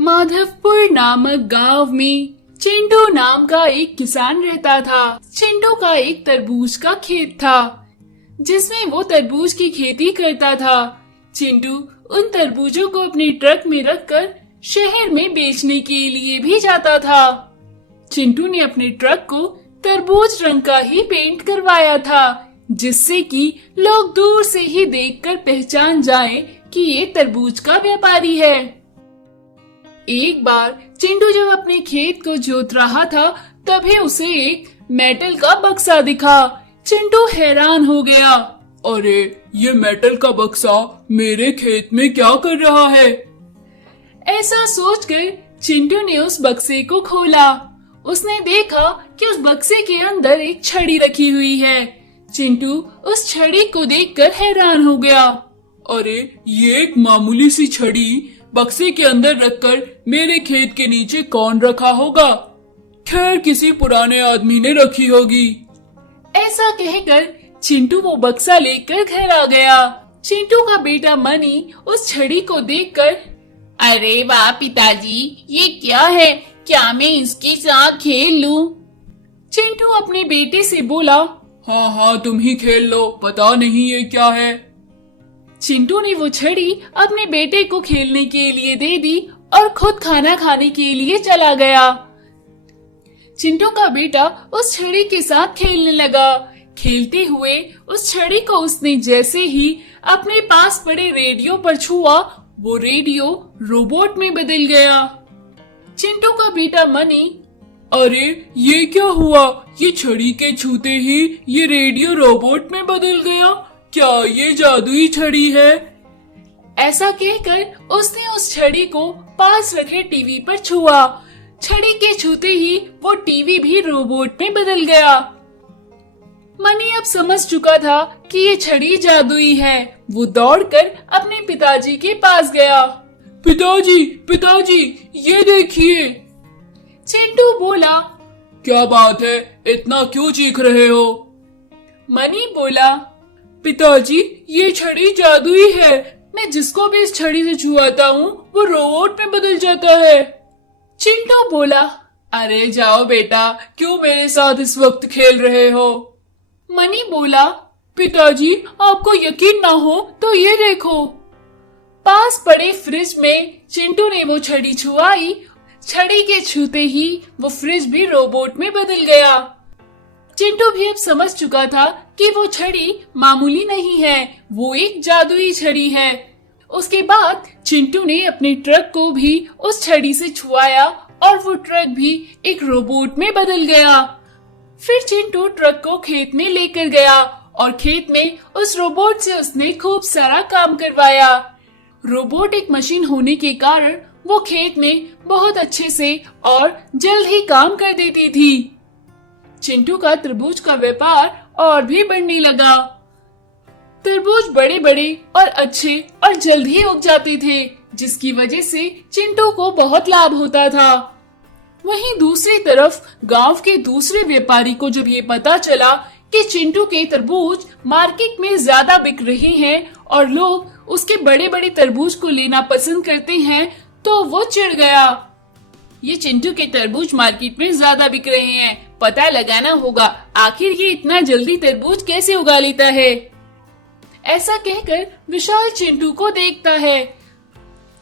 माधवपुर नामक गांव में चिंटू नाम का एक किसान रहता था। चिंटू का एक तरबूज का खेत था जिसमें वो तरबूज की खेती करता था। चिंटू उन तरबूजों को अपने ट्रक में रखकर शहर में बेचने के लिए भी जाता था। चिंटू ने अपने ट्रक को तरबूज रंग का ही पेंट करवाया था जिससे कि लोग दूर से ही देखकर पहचान जाएं कि ये तरबूज का व्यापारी है। एक बार चिंटू जब अपने खेत को जोत रहा था तभी उसे एक मेटल का बक्सा दिखा। चिंटू हैरान हो गया। अरे ये मेटल का बक्सा मेरे खेत में क्या कर रहा है? ऐसा सोचकर चिंटू ने उस बक्से को खोला। उसने देखा कि उस बक्से के अंदर एक छड़ी रखी हुई है। चिंटू उस छड़ी को देखकर हैरान हो गया। अरे ये एक मामूली सी छड़ी बक्से के अंदर रखकर मेरे खेत के नीचे कौन रखा होगा? खैर किसी पुराने आदमी ने रखी होगी। ऐसा कहकर चिंटू वो बक्सा लेकर घर आ गया। चिंटू का बेटा मनी उस छड़ी को देखकर, अरे वाह पिताजी, ये क्या है? क्या मैं इसके साथ खेल लूं? चिंटू अपने बेटे से बोला, हाँ तुम ही खेल लो, पता नहीं ये क्या है। चिंटू ने वो छड़ी अपने बेटे को खेलने के लिए दे दी और खुद खाना खाने के लिए चला गया। चिंटू का बेटा उस छड़ी के साथ खेलने लगा। खेलते हुए उस छड़ी को उसने जैसे ही अपने पास पड़े रेडियो पर छुआ, वो रेडियो रोबोट में बदल गया। चिंटू का बेटा मनी, अरे ये क्या हुआ? ये छड़ी के छूते ही ये रेडियो रोबोट में बदल गया। क्या ये जादुई छड़ी है? ऐसा कहकर उसने उस छड़ी को पास रखे टीवी पर छुआ। छड़ी के छूते ही वो टीवी भी रोबोट में बदल गया। मनी अब समझ चुका था कि ये छड़ी जादुई है। वो दौड़कर अपने पिताजी के पास गया। पिताजी, ये देखिए। चिंटू बोला, क्या बात है, इतना क्यों चीख रहे हो? मनी बोला, पिताजी ये छड़ी जादुई है। मैं जिसको भी इस छड़ी से छुआता हूँ वो रोबोट में बदल जाता है। चिंटू बोला, अरे जाओ बेटा, क्यों मेरे साथ इस वक्त खेल रहे हो? मनी बोला, पिताजी आपको यकीन ना हो तो ये देखो। पास पड़े फ्रिज में चिंटू ने वो छड़ी छुआई। छड़ी के छूते ही वो फ्रिज भी रोबोट में बदल गया। चिंटू भी अब समझ चुका था कि वो छड़ी मामूली नहीं है, वो एक जादुई छड़ी है। उसके बाद चिंटू ने अपने ट्रक को भी उस छड़ी से छुआया और वो ट्रक भी एक रोबोट में बदल गया। फिर चिंटू ट्रक को खेत में लेकर गया और खेत में उस रोबोट से उसने खूब सारा काम करवाया। रोबोट एक मशीन होने के कारण वो खेत में बहुत अच्छे से और जल्द ही काम कर देती थी। चिंटू का तरबूज का व्यापार और भी बढ़ने लगा। तरबूज बड़े बड़े और अच्छे और जल्द ही उग जाते थे जिसकी वजह से चिंटू को बहुत लाभ होता था। वहीं दूसरी तरफ गांव के दूसरे व्यापारी को जब ये पता चला कि चिंटू के तरबूज मार्केट में ज्यादा बिक रहे हैं और लोग उसके बड़े बड़े तरबूज को लेना पसंद करते हैं तो वो चिढ़ गया। ये चिंटू के तरबूज मार्केट में ज्यादा बिक रहे हैं, पता लगाना होगा आखिर ये इतना जल्दी तरबूज कैसे उगा लेता है। ऐसा कहकर विशाल चिंटू को देखता है।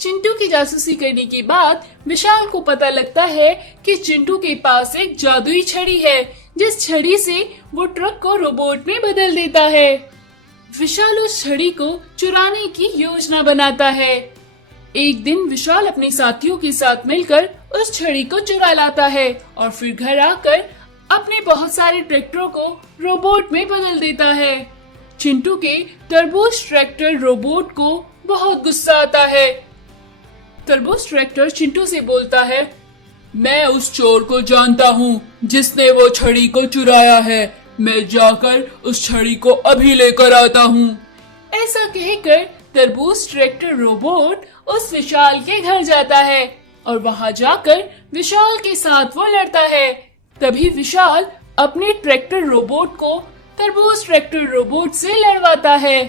चिंटू की जासूसी करने के बाद विशाल को पता लगता है कि चिंटू के पास एक जादुई छड़ी है जिस छड़ी से वो ट्रक को रोबोट में बदल देता है। विशाल उस छड़ी को चुराने की योजना बनाता है। एक दिन विशाल अपने साथियों के साथ मिलकर उस छड़ी को चुरा लाता है और फिर घर आकर अपने बहुत सारे ट्रैक्टरों को रोबोट में बदल देता है। चिंटू के तरबूज ट्रैक्टर रोबोट को बहुत गुस्सा आता है। तरबूज ट्रैक्टर चिंटू से बोलता है, मैं उस चोर को जानता हूँ जिसने वो छड़ी को चुराया है। मैं जाकर उस छड़ी को अभी लेकर आता हूँ। ऐसा कहकर तरबूज ट्रैक्टर रोबोट उस विशाल के घर जाता है और वहाँ जाकर विशाल के साथ वो लड़ता है। तभी विशाल अपने ट्रैक्टर रोबोट को तरबूज ट्रैक्टर रोबोट से लड़वाता है।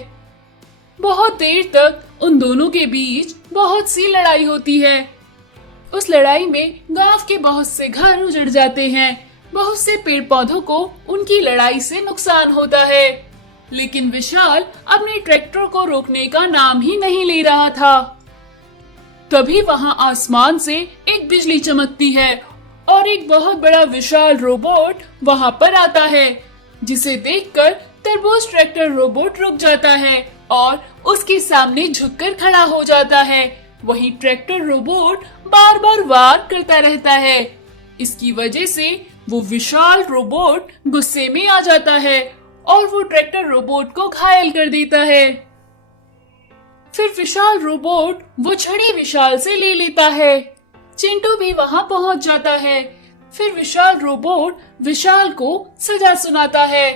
बहुत देर तक उन दोनों के बीच बहुत सी लड़ाई होती है। उस लड़ाई में गांव के बहुत से घर उजड़ जाते हैं। बहुत से पेड़ पौधों को उनकी लड़ाई से नुकसान होता है। लेकिन विशाल अपने ट्रैक्टर को रोकने का नाम ही नहीं ले रहा था। तभी वहां आसमान से एक बिजली चमकती है और एक बहुत बड़ा विशाल रोबोट वहां पर आता है, जिसे देखकर तरबूज ट्रैक्टर रोबोट रुक जाता है और उसके सामने झुककर खड़ा हो जाता है। वहीं ट्रैक्टर रोबोट बार बार वार करता रहता है। इसकी वजह से वो विशाल रोबोट गुस्से में आ जाता है और वो ट्रैक्टर रोबोट को घायल कर देता है। फिर विशाल रोबोट वो छड़ी विशाल से ले लेता है। चिंटू भी वहां पहुंच जाता है। फिर विशाल रोबोट विशाल को सजा सुनाता है।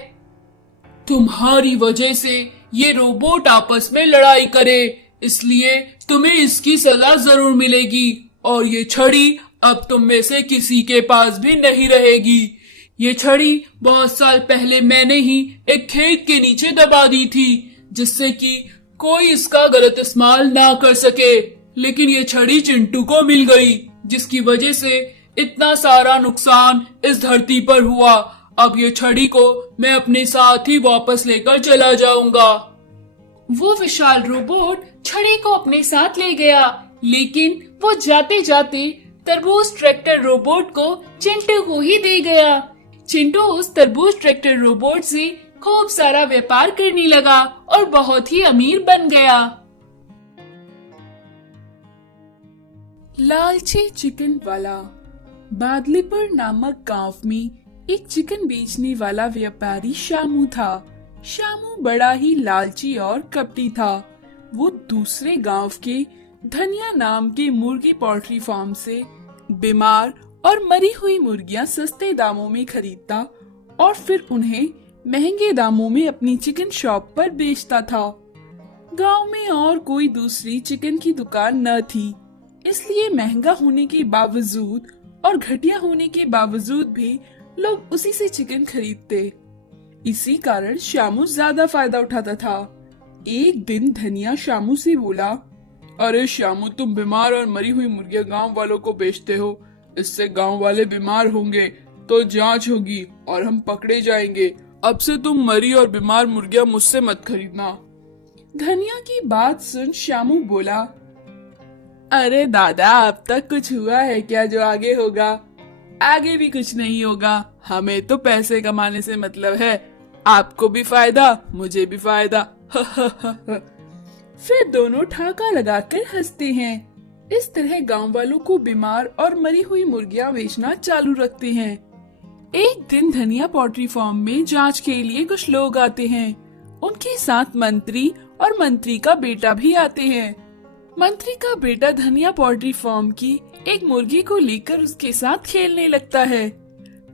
तुम्हारी वजह से ये रोबोट आपस में लड़ाई करे, इसलिए तुम्हें इसकी सजा जरूर मिलेगी और ये छड़ी अब तुम में से किसी के पास भी नहीं रहेगी। ये छड़ी बहुत साल पहले मैंने ही एक खेत के नीचे दबा दी थी, जिससे कि कोई इसका गलत इस्तेमाल ना कर सके। लेकिन ये छड़ी चिंटू को मिल गई, जिसकी वजह से इतना सारा नुकसान इस धरती पर हुआ। अब ये छड़ी को मैं अपने साथ ही वापस लेकर चला जाऊंगा। वो विशाल रोबोट छड़ी को अपने साथ ले गया, लेकिन वो जाते जाते तरबूज ट्रैक्टर रोबोट को चिंटू को ही दे गया। चिंटू उस तरबूज ट्रैक्टर रोबोट से खूब सारा व्यापार करने लगा और बहुत ही अमीर बन गया। लालची चिकन वाला। बादलीपुर नामक गांव में एक चिकन बेचने वाला व्यापारी शामू था। शामू बड़ा ही लालची और कपटी था। वो दूसरे गांव के धनिया नाम के मुर्गी पोल्ट्री फार्म से बीमार और मरी हुई मुर्गियां सस्ते दामों में खरीदता और फिर उन्हें महंगे दामों में अपनी चिकन शॉप पर बेचता था। गांव में और कोई दूसरी चिकन की दुकान न थी, इसलिए महंगा होने के बावजूद और घटिया होने के बावजूद भी लोग उसी से चिकन खरीदते। इसी कारण शामू ज्यादा फायदा उठाता था। एक दिन धनिया शामू से बोला, अरे शामू, तुम बीमार और मरी हुई मुर्गियां गांव वालों को बेचते हो। इससे गांव वाले बीमार होंगे तो जांच होगी और हम पकड़े जाएंगे। अब से तुम मरी और बीमार मुर्गियां मुझसे मत खरीदना। धनिया की बात सुन शामू बोला, अरे दादा, अब तक कुछ हुआ है क्या जो आगे होगा? आगे भी कुछ नहीं होगा। हमें तो पैसे कमाने से मतलब है। आपको भी फायदा, मुझे भी फायदा। फिर दोनों ठाका लगाकर हंसते हैं। इस तरह गांव वालों को बीमार और मरी हुई मुर्गियां बेचना चालू रखते हैं। एक दिन धनिया पोल्ट्री फार्म में जांच के लिए कुछ लोग आते हैं। उनके साथ मंत्री और मंत्री का बेटा भी आते हैं। मंत्री का बेटा धनिया पोल्ट्री फार्म की एक मुर्गी को लेकर उसके साथ खेलने लगता है।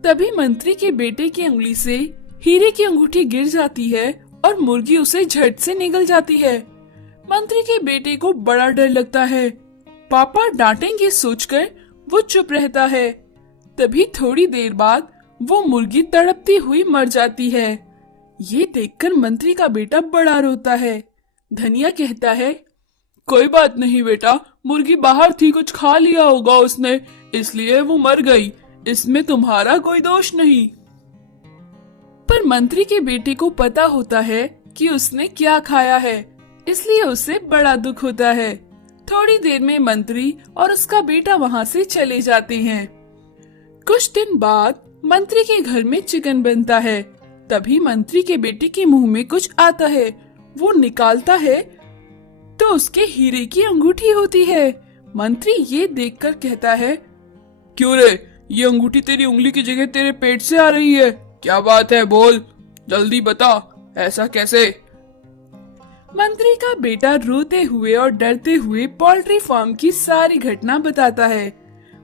तभी मंत्री के बेटे की उंगली से हीरे की अंगूठी गिर जाती है और मुर्गी उसे झट से निगल जाती है। मंत्री के बेटे को बड़ा डर लगता है। पापा डांटेंगे सोचकर वो चुप रहता है। तभी थोड़ी देर बाद वो मुर्गी तड़पती हुई मर जाती है। ये देखकर मंत्री का बेटा बड़ा रोता है। धनिया कहता है, कोई बात नहीं बेटा, मुर्गी बाहर थी, कुछ खा लिया होगा उसने, इसलिए वो मर गई। इसमें तुम्हारा कोई दोष नहीं। पर मंत्री के बेटे को पता होता है कि उसने क्या खाया है, इसलिए उसे बड़ा दुख होता है। थोड़ी देर में मंत्री और उसका बेटा वहां से चले जाते हैं। कुछ दिन बाद मंत्री के घर में चिकन बनता है। तभी मंत्री के बेटे के मुंह में कुछ आता है। वो निकालता है तो उसके हीरे की अंगूठी होती है। मंत्री ये देखकर कहता है, क्यों रे, ये अंगूठी तेरी उंगली की जगह तेरे पेट से आ रही है? क्या बात है, बोल, जल्दी बता, ऐसा कैसे? मंत्री का बेटा रोते हुए और डरते हुए पोल्ट्री फार्म की सारी घटना बताता है।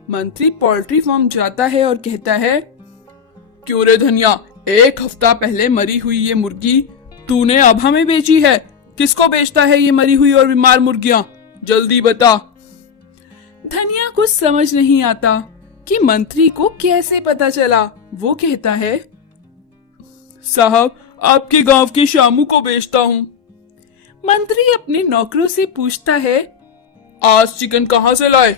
मंत्री पोल्ट्री फार्म जाता है और कहता है, क्यों रे धनिया, एक हफ्ता पहले मरी हुई ये मुर्गी तूने अब हमें बेची है। किसको बेचता है ये मरी हुई और बीमार मुर्गियां? जल्दी बता। धनिया कुछ समझ नहीं आता कि मंत्री को कैसे पता चला। वो कहता है, साहब, आपके गांव के शामू को बेचता हूँ। मंत्री अपने नौकरों से पूछता है, आज चिकन कहाँ से लाए?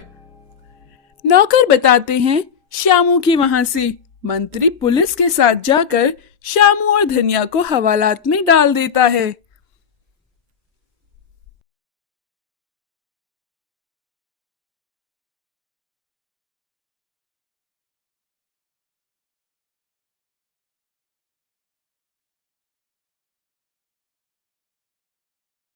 नौकर बताते हैं श्यामू की वहां से। मंत्री पुलिस के साथ जाकर श्यामू और धनिया को हवालात में डाल देता है।